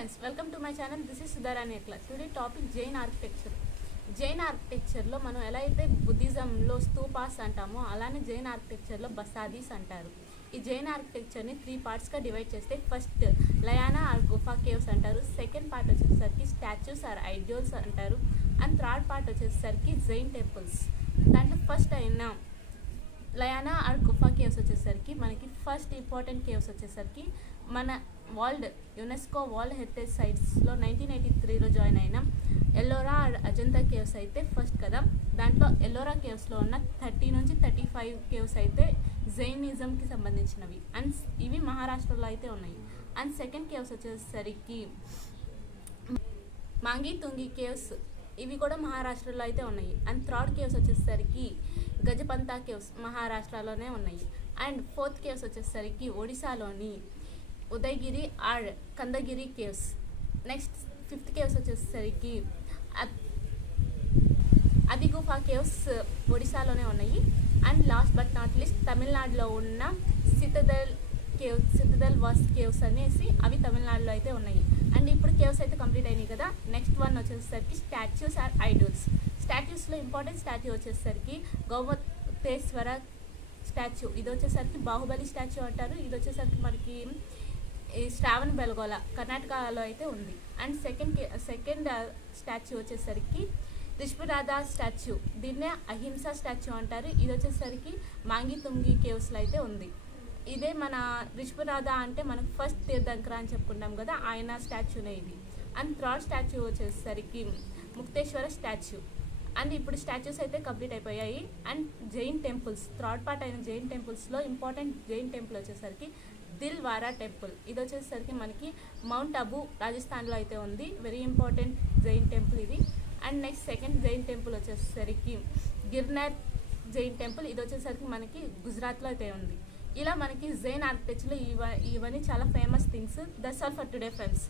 friends, welcome to my channel. This is Sudharani Ekla. Today topic Jain architecture. Jain ఆర్కిటెక్చర్లో మనం ఎలా అయితే బుద్ధిజంలో స్తూపాస్ అంటామో అలానే జైన్ ఆర్కిటెక్చర్లో బసాదీస్ అంటారు. ఈ జైన్ ఆర్కిటెక్చర్ని 3 పార్ట్స్గా డివైడ్ చేస్తే ఫస్ట్ లయానా ఆర్ గుఫా కేవ్స్ అంటారు, సెకండ్ పార్ట్ వచ్చేసరికి స్టాచ్యూస్ ఆర్ ఐడియోల్స్ అంటారు, అండ్ థర్డ్ పార్ట్ వచ్చేసరికి జైన్ టెంపుల్స్. దాంట్లో ఫస్ట్ అయిన లయానా ఆర్ గుఫా కేవ్స్ వచ్చేసరికి మనకి ఫస్ట్ ఇంపార్టెంట్ కేవ్స్ వచ్చేసరికి మన యునెస్కో వరల్డ్ హెరిటేజ్ సైట్స్లో 1983లో జాయిన్ అయిన ఎల్లోరా అజంతా కేవ్స్ అయితే ఫస్ట్ కదా. దాంట్లో ఎల్లోరా కేవ్స్లో ఉన్న 30 నుంచి 35 కేవ్స్ అయితే జైనిజంకి సంబంధించినవి, అండ్ ఇవి మహారాష్ట్రలో అయితే ఉన్నాయి. అండ్ సెకండ్ కేవ్స్ వచ్చేసరికి మాంగి తుంగి కేవ్స్, ఇవి కూడా మహారాష్ట్రలో అయితే ఉన్నాయి. అండ్ థర్డ్ కేవ్స్ వచ్చేసరికి గజపంతా కేవ్స్ మహారాష్ట్రలోనే ఉన్నాయి. అండ్ ఫోర్త్ కేవ్స్ వచ్చేసరికి ఒడిశాలోని Udayagiri or Khandagiri caves. Next fifth caves వచ్చేసరికి అదిగుఫా కేవ్స్ ఒడిశాలోనే ఉన్నాయి. And last but not least తమిళనాడులో ఉన్న సితదల్ వాస్ కేవ్స్ అనేసి అవి తమిళనాడులో అయితే ఉన్నాయి. అండ్ ఇప్పుడు కేవ్స్ అయితే కంప్లీట్ అయినాయి కదా. నెక్స్ట్ వన్ వచ్చేసరికి స్టాచ్యూస్ ఆర్ ఐడోల్స్. స్టాచ్యూస్లో ఇంపార్టెంట్ స్టాచ్యూ వచ్చేసరికి గౌమతేశ్వర స్టాచ్యూ, ఇది వచ్చేసరికి బాహుబలి స్టాచ్యూ అంటారు. ఇది వచ్చేసరికి మనకి ఈ శ్రావణ బెల్గోళ కర్ణాటకలో అయితే ఉంది. అండ్ సెకండ్ స్టాచ్యూ వచ్చేసరికి రిష్పురాధా స్టాచ్యూ, దీన్నే అహింసా స్టాచ్యూ అంటారు. ఇది వచ్చేసరికి మాంగి తుంగి కేవ్స్లో అయితే ఉంది. ఇదే మన రిష్పురాధా అంటే మనకు ఫస్ట్ తీర్థంకర అని చెప్పుకుంటాం కదా, ఆయన స్టాచ్యూనే ఇది. అండ్ థర్డ్ స్టాచ్యూ వచ్చేసరికి ముక్తేశ్వర స్టాచ్యూ. అండ్ ఇప్పుడు స్టాచ్యూస్ అయితే కంప్లీట్ అయిపోయాయి. And Jain temples, third part అయిన జైన్ టెంపుల్స్లో ఇంపార్టెంట్ జైన్ టెంపుల్ వచ్చేసరికి దిల్వారా టెంపుల్. ఇది వచ్చేసరికి మనకి మౌంట్ అబూ రాజస్థాన్లో అయితే ఉంది. వెరీ ఇంపార్టెంట్ జైన్ టెంపుల్ ఇది. And next second Jain temple వచ్చేసరికి గిర్నర్ జైన్ టెంపుల్, ఇది వచ్చేసరికి మనకి గుజరాత్లో అయితే ఉంది. ఇలా మనకి జైన్ ఆర్కిటెక్చర్లో ఇవన్నీ చాలా famous things. That's all for today friends.